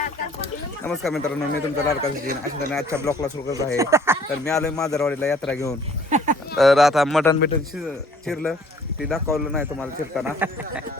नमस्कार मित्रांनो, मी तुमचा लाडका सचिन. अशा तऱ्हेने आजच्या ब्लॉकला सुरू करत आहे. तर मी आलोय माजरवाडीला यात्रा घेऊन. तर आता मटण बिटन चिरलं ते दाखवलं नाही तुम्हाला चिरताना,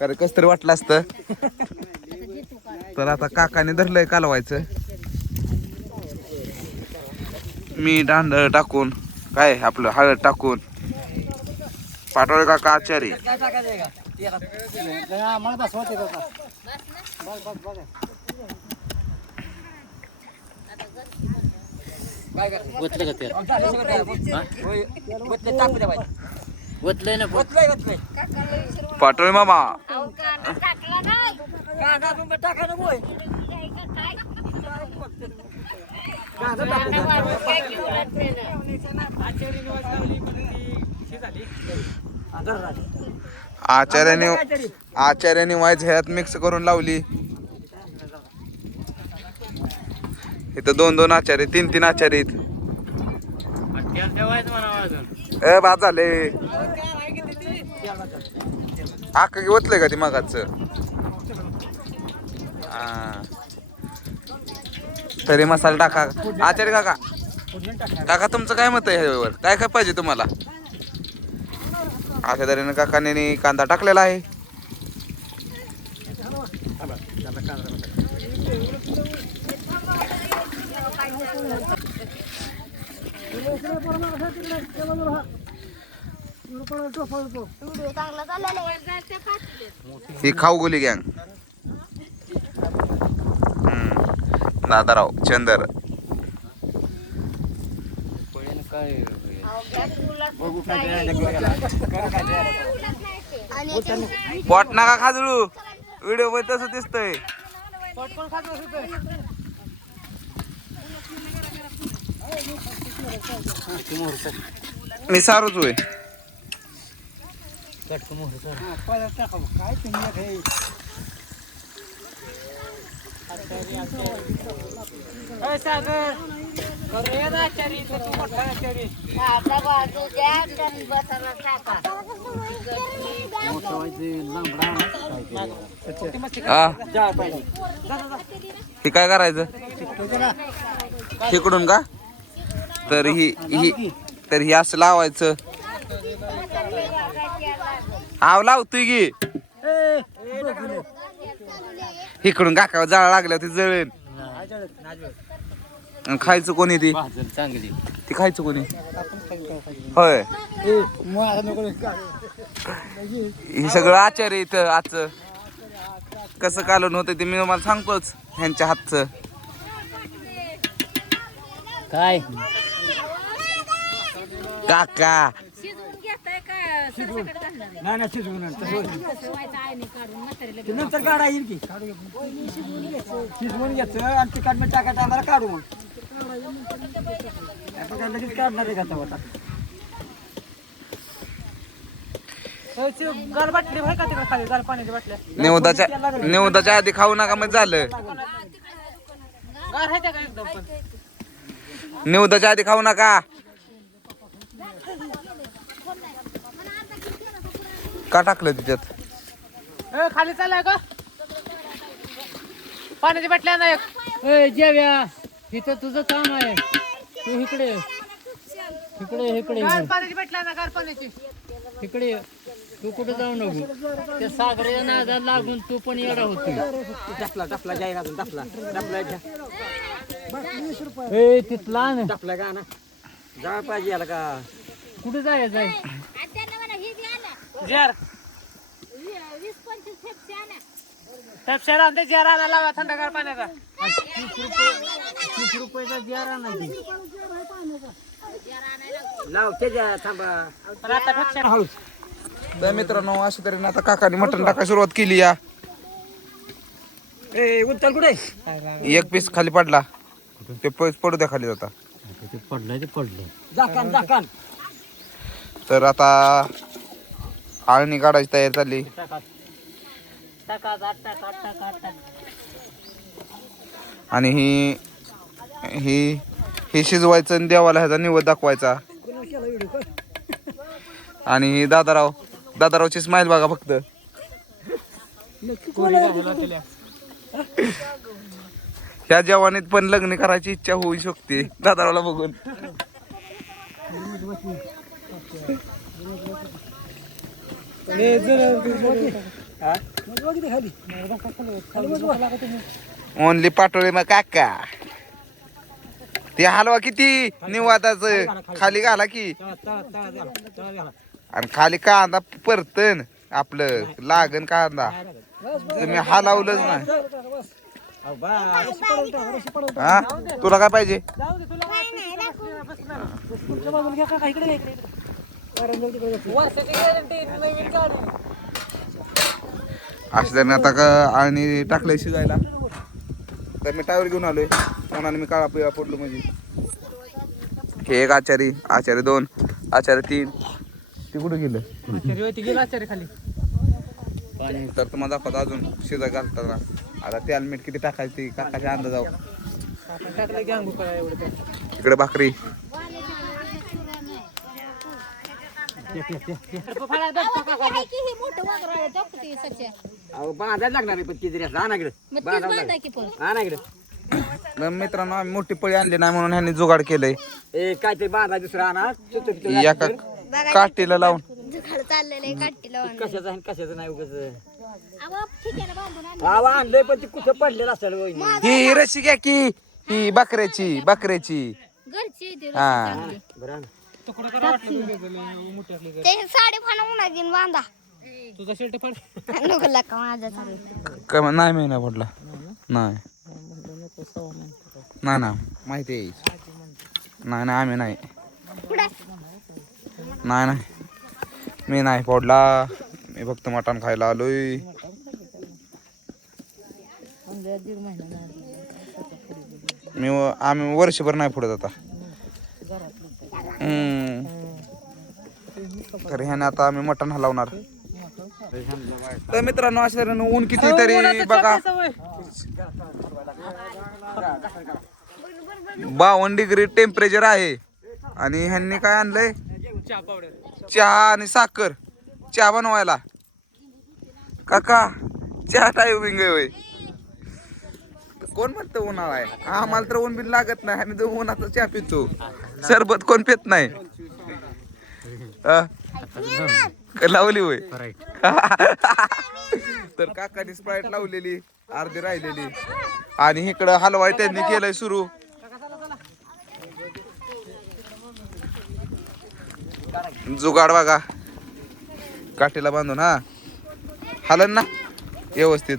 कारण कसं तरी वाटलं असतं. तर आता काकाने धरलंय कालवायचं. मी दांड टाकून काय आपलं हळद टाकून पाठवलं काका आचारी. पाटोळे मामा आचार्याने वाईज ह्यात मिक्स करून लावली. इथं 2-2 आचार्य 3-3 आचार्य बाद झाले. आका ओतलंय का ती मगाच. तरी मसाला टाका. आचार्य काका काका तुमचं काय मत आहे ह्यावर? काय काय पाहिजे तुम्हाला? अशा तऱ्हेने काकाने कांदा टाकलेला आहे. ही खाऊ गोली गँग. दादाराव चंदर पोट नका खाजळू. व्हिडिओ मध्ये तसं दिसतंय. मी सारूच होय. हे काय करायचं इकडून का? तर ही असं लावायचं. आव लावतोय की इकडून काका जाळ लागल्या ती जळेल. खायचं कोणी ती चांगली ती खायचं कोणी होय. हे सगळं आचार्य इथं आजचं कसं कालवण होतं ते मी तुम्हाला सांगतोच. ह्यांच्या हातचं काय काका नंतर काढा येईल की शिजवून घ्यायचं आणि ते काढून टाकायचं आम्हाला काढू मग लगेच काढणार आहे का निवदाच्या आधी खाऊ नका मग झालं. निवदाच्या आधी खाऊ नका. का टाकलं तिच्यात? खाली चाललाय का पाण्याची बाटल्या ना एक जेव्या इथं तुझं काम आहे. तू इकडे पाण्याची बाटल्या ना गार पाण्याची इकडे. तू कुठे जाऊ नको. त्या सागराच्या नादाला लागून तू पण येडा होतो. डफला जाईना तिथला डफला का ना जा पाहिजे याला का कुठे जायचं जार 20-25 आणते. जार आणा लावा थंडगार पाण्याचा. 30 रुपयाचा जार आणा लावते थांबा. तर मित्रांनो अशा तऱ्हेने आता काकाने मटण टाकायला सुरुवात केली. या उचल कुठे एक पीस खाली पडला ते पडू द्या खाली जाता. झाकण तर आता आळणी काढायची तयारी चालली. आणि ही शिजवायचं आणि देवाला ह्याचा निवद दाखवायचा. आणि दादारावची स्माइल बघा फक्त. ह्या जवानीत पण लग्न करायची इच्छा होऊ शकते दादाला बघून. ओनली पाटोळे मग काका. ते हलवा किती निवादाच खाली घाला की. आणि खाली कांदा परतन आपलं लागन कांदा तुम्ही हलावलंच नाही. हा तुला काय पाहिजे. अशी जर आता का आणि टाकलंय शिजायला तर मी टावर घेऊन आलोय. कोणाने मी काळा पिळा पडलो म्हणजे. हे एक आचारी, आचारी 2, आचारी 3. ते कुठे गेलं खाली. तर तुम्हाला दाखवतो अजून शिजाय घालताना. आता तेल मीठ किती टाकायची काकाच्या अंदाजाव. इकडे भाकरी. मित्रांनो आम्ही मोठी पळी आणली नाही म्हणून ह्यांनी जुगाड केलंय. काहीतरी बांधा दुसरा आणा. एका काठीला लावून. कशाचं कशाचं नाही उगाच आणलंय पण ती कुठं पडलेलं असेल. ही रशी घ्या की ही बकऱ्याची बकऱ्याची. हा साडी फाडून लागेल बांधा. तुझा शर्ट फाड. नको लाका माझा का नाही महिना पडला नाही. नाही ना माहिती आहे. नाही नाही आम्ही नाही. नाही नाही मी नाही फोडला. मी फक्त मटण खायला आलोय. आम्ही वर्षभर नाही फोडत आता. तर ह्याने आता आम्ही मटण हलवणार. तर मित्रांनो अशा तऱ्हेने ऊन किती तरी बघा 52 डिग्री टेम्परेचर आहे. आणि ह्यांनी काय आणलंय चहा आणि साखर. चहा बनवायला काका चहा टायमिंग आहे. कोण म्हणतं उन्हाळा आहे. आम्हाला तर ऊन बिन लागत नाही. आम्ही तर उन्हाचा चहा पितो. सरबत कोण पित नाही. लावली होय. तर काकाने स्प्राईट लावलेली अर्धी राहिलेली. आणि इकडं हलवाय त्यांनी केलंय सुरू. जुगाड बघा काठीला बांधून. हा हलन ना व्यवस्थित.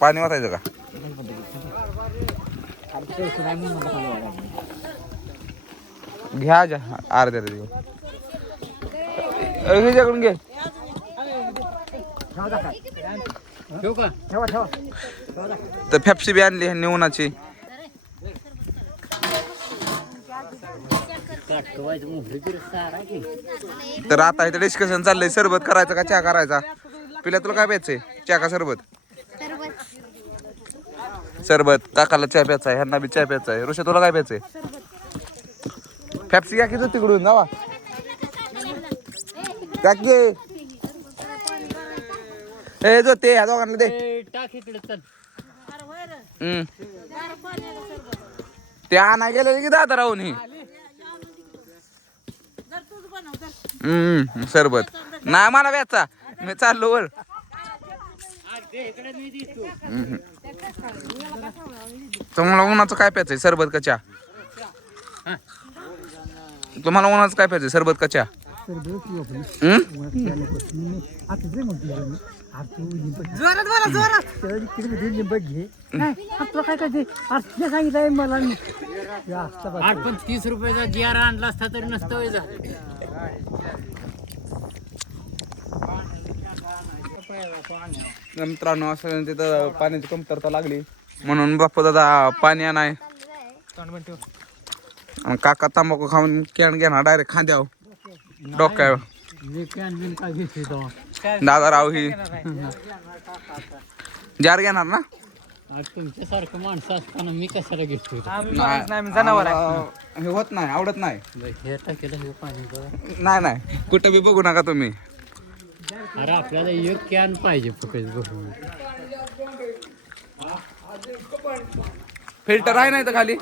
पाणी वाटायचं का. घ्या अर्ध्या ह्याच्याकडून घे. तर फेप्सी बी आणली ह्यांनी उन्हाची. तर आता इथे डिस्कशन चाललंय सरबत करायचं का चहा करायचा. पिल्या तुला काय प्यायचंय चहा का सरबत. सरबत काकाला चहा प्यायचा आहे. ह्यांना बी चहा प्यायचा आहे. ऋषा तुला काय प्यायचंय. फेप्सी घ्या की तू तिकडून जावा. हे जो ते ह्या दोघांना दे. ते आणा गेले की दादा राहून सरबत नाही मला व्याचा. मी चाललो वर. तुम्हाला उन्हाचं काय प्यायचंय सरबत का चहा. तुम्हाला उन्हाचं काय प्यायचंय सरबत का चहा. पण 30 रुपयाचा गियार आणला असता तरी नसतं. मित्रांनो असं तिथं पाण्याची कमतरता लागली म्हणून बाप्पा दादा पाणी आणाय. काका तंबाखू खाऊन कॅन घेणार डायरेक्ट खांद्यावर डोक्यावर. दादा राव ही जार घेणार ना. तुमच्यासारखं माणसं असताना मी कशाला घेतो. हे होत नाही आवडत नाही. हे टाकेलं हे पाणी नाही नाही कुठं बी बघू नका तुम्ही. अरे आपल्याला एक कॅन पाहिजे फक्त भरून. फिल्टर आहे नाही तर खाली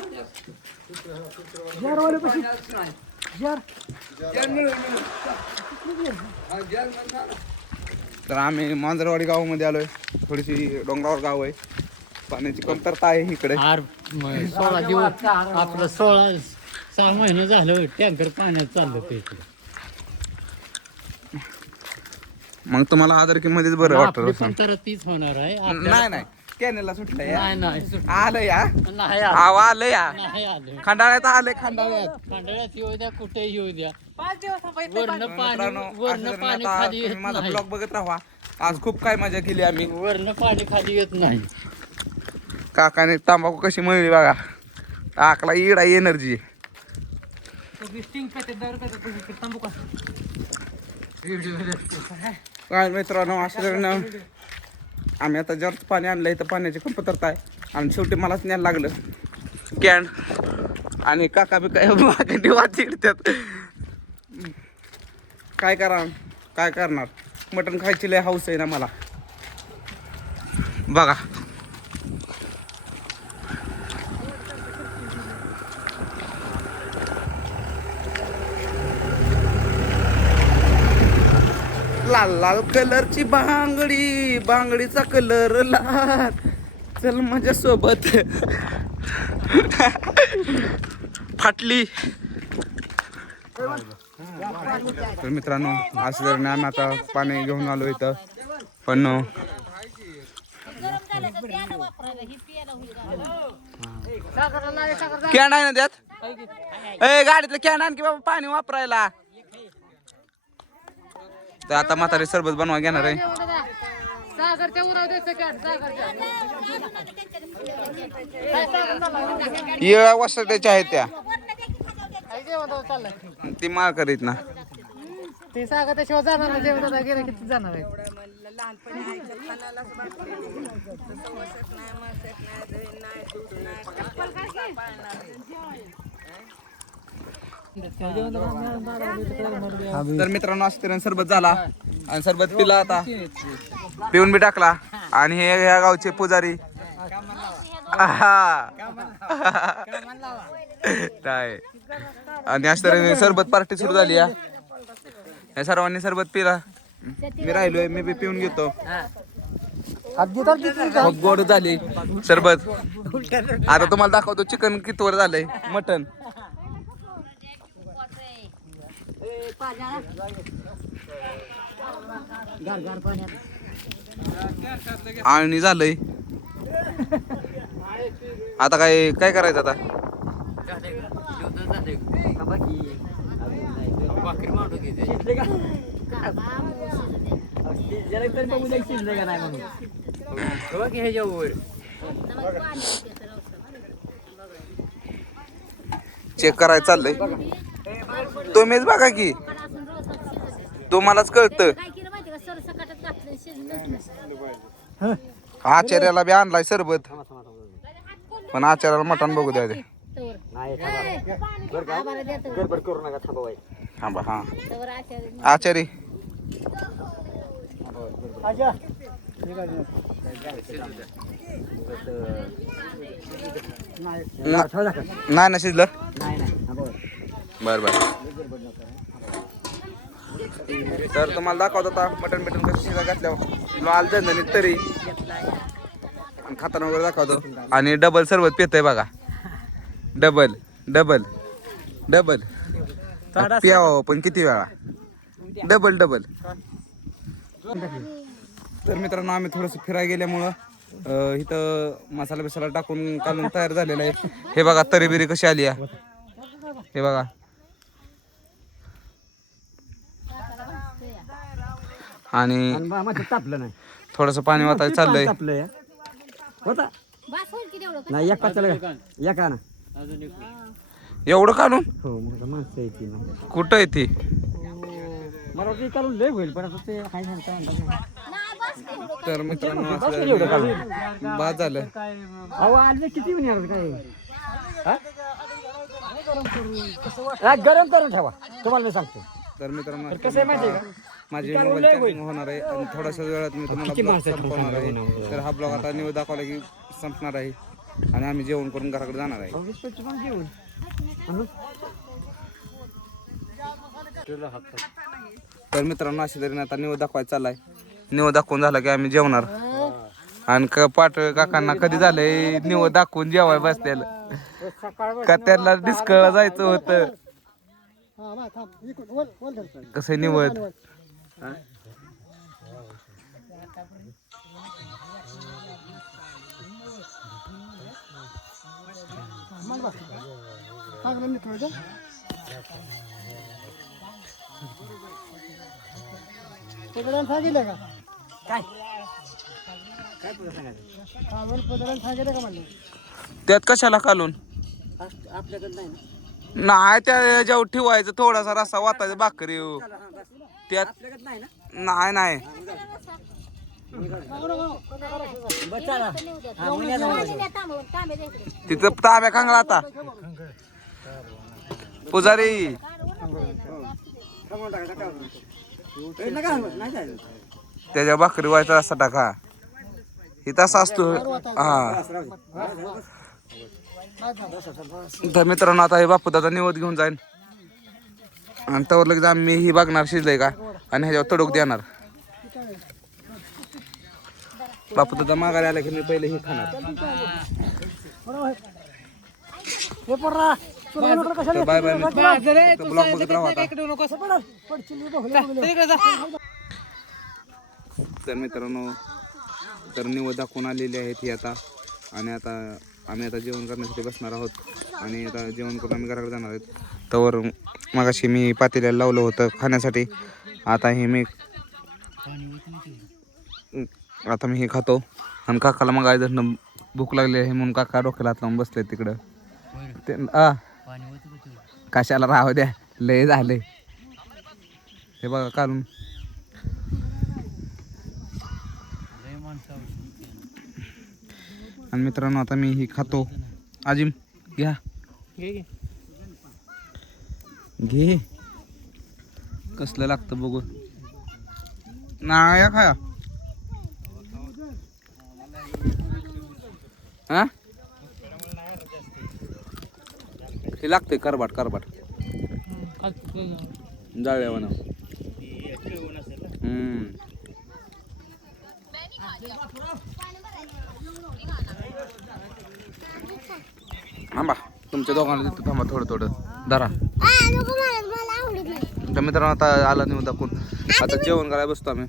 तर आम्ही मांजरवाडी गावामध्ये आलोय. थोडीशी डोंगरावर गाव आहे, पाण्याची कमतरता आहे इकडे. 16 दिवस आपलं 6 महिने झालं टँकर पाण्यात चाललं ते इकडे. मग तुम्हाला आदरकीमध्येच बरं आपली वाटतं. पण तर तीच होणार आहे. नाही नाही कॅनेलला सुटलंय या. नाही आलं या नाही आव आलं या नाही आलं. खंडाळ्यात आलंय खंडाळ्यात. खंडाळ्यात येऊ द्या कुठे येऊ द्या, 5 दिवस थांबायचं. वरनं मित्रांनो, पाणी वरनं असं पाणी आता खाली तुम्ही येत माझा नाही. ब्लॉग बघत राहा. आज खूप काय मजा केली आम्ही. वरनं पाणी खाली येत नाही. काकाने तंबाखू कशी म्हणली बघा. टाकला इडा एनर्जी. स्टिंग पेटे दर पेटे थांबू का? काय मित्रांनो असं आम्ही आता जास्त पाणी आणलं इथं पाण्याची कमतरता आहे आणि शेवटी मलाच न्यायला लागलं कॅन. आणि काका बी काय मागे वाचिडतात. काय करणार मटण खायची लय हाऊस आहे ना मला. बघा लाल लाल कलरची बांगडीचा कलर लाल. चल माझ्या सोबत फाटली. तर मित्रांनो असं जर आम्ही आता पाणी घेऊन आलो इथं पण कॅन आहे ना त्यात. गाडीतलं कॅन आण की बाबा पाणी वापरायला. तर आता म्हातारी सरबत बनवा घेणार आहे. सागरच्या उराव द्यायचं का? सागरच्या येळा वसाट्याच्या आहेत त्या. काय जेवण चाललंय? ती माळ करीत ना. ते सागरच्या शिवाय जाणार नाही. जेवण गेलं किती जाणार आहे? तर मित्रांनो असं तऱ्हेने सरबत झाला आणि सरबत पिला आता पिऊन बी टाकला. आणि हे या गावचे पुजारी काय आणि अशा तऱ्हेने सरबत पार्टी सुरू झाली. या सर्वांनी सरबत पिला. मी राहिलोय मी बी पिऊन घेतो. मग गोड झाली सरबत. आता तुम्हाला दाखवतो चिकन कितवर झालंय मटन. आणि झालंय आता काय करायचं आता. चेक करायचं चाललंय. तुम्हीच बघा की तुम्हालाच कळतं. आचार्याला बी आणलाय सरबत पण आचार्याला मटण बघू द्या. थांबा हा आचारी नाही ना शिजलं. बर बर तर तुम्हाला दाखवत होता मटण बिटन कसं शिजा घातल्यावर लाल झणझणीत तरी खाताना वगैरे दाखवतो. आणि डबल सरबत पितय बघा. डबल डबल डबल प्याव पण किती वेळा डबल डबल. तर मित्रांनो आम्ही थोडंसं फिरायला गेल्यामुळं इथं मसाला बिसाला टाकून कालून तयार झालेला आहे. हे बघा तरी बिरी कशी आली आहे हे बघा. आणि थोडस पाणी वाटायला चाललंय. एवढं काढून कुठं आहे ती. तर मित्रांनो बाद झालं. गरम करून ठेवा तुम्हाला मी सांगतो. तर मित्रांनो कसं आहे माहिती आहे का? माझी मोबाईल चार्जिंग होणार आहे आणि थोड्याशा वेळात मी तुम्हाला ब्लॉग संपवणार आहे. तर हा ब्लॉग आता न्यूज दाखवला की संपणार आहे आणि आम्ही जेवण करून घराकडे जाणार आहे. तर मित्रांनो अशी तरी आता न्यूज दाखवायचा चाललाय. न्यूज दाखवून झाला की आम्ही जेवणार आणि पाटोळे काकांना कधी झालंय न्यूज दाखवून जेवाय बसलेलं का त्यांना डिस्कळला जायचं होतं. कसं निवड सांगितलं का काय सांगितलं का म्हणलं त्यात कशाला कालून आपल्याकडे नाही नाही त्या जेव्हा ठेवायचं थोडासा रस्सा वाटायचा भाकरी त्यात नाही नाही तिथं ताब्या खांगला आता पुजारी त्याच्या भाकरी व्हायचा रस्सा टाका हे तसा असतो. हा तर मित्रांनो आता हे बापू दादा निवड घेऊन जाईन आणि त्यावर लगेच आम्ही ही बघणार शिजलंय का आणि ह्याच्यावर तडूक देणार. बापू दादा मागायला आला की मी पहिले हे खाणार. तर बाय बाय ब्लॉग बघत राहू आता. तर मित्रांनो तर निवड दाखवून आलेली आहेत ही आता आणि आता आम्ही आता जेवण करण्यासाठी बसणार आहोत आणि आता जेवण करून आम्ही घराकडे जाणार आहेत. तर मगाशी मी पातेल्याला लावलं होतं खाण्यासाठी. आता मी हे खातो आणि काकाला मग आई जर भूक लागली आहे म्हणून काका डोक्याला हात लावून बसले तिकडं. ते कशाला राहू द्या लय झाले हे बघा काढून. आणि मित्रांनो आता मी ही खातो. आजिम घ्या घे कसलं लागतं बघू. नाही खाया हा हे लागतंय करबाट जाळ्यावाना. थांबा तुमच्या दोघांना देतो थांबा थोडं धरा. तर मित्रांनो आता आला नाही दाखवून आता जेवण करायला बसतो आम्ही.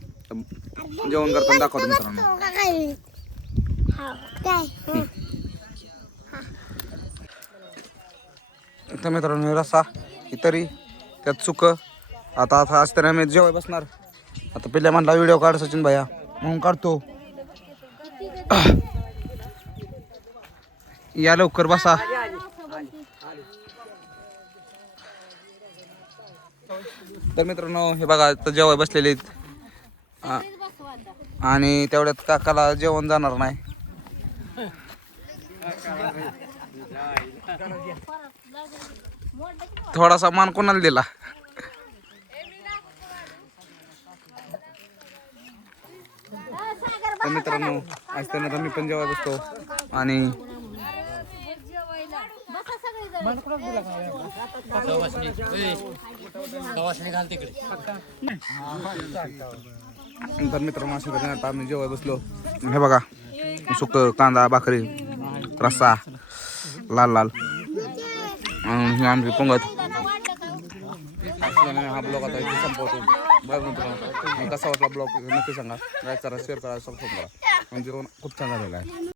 जेवण करताना दाखवतो मित्रांनो. तर मित्रांनो रस्सा तरी त्यात चुक आता आज तरी आम्ही जेवाय बसणार. आता पहिल्या म्हणला व्हिडिओ काढ सचिन भैया म्हणून काढतो. या लवकर बसा. तर मित्रांनो हे बघा आता जेवाय बसलेले आणि तेवढ्यात काकाला जेवण जाणार नाही. थोडासा मान कोणाला दिला. तर मित्रांनो आज त्यांना मी पण जेवाय बसतो आणि तर मित्रांनो अशा तऱ्हेने आता आम्ही जेवाय बसलो. हे बघा सुक कांदा भाकरी रस्सा लाल लाल हे आमची पंगत. हा ब्लॉग आता इथे संपवतो. बघा मित्रांनो कसा वाटला ब्लॉग नक्की सांगा. लाईक करा शेअर करा सबस्क्राईब करा. म्हणजे खूप छान झालेला आहे.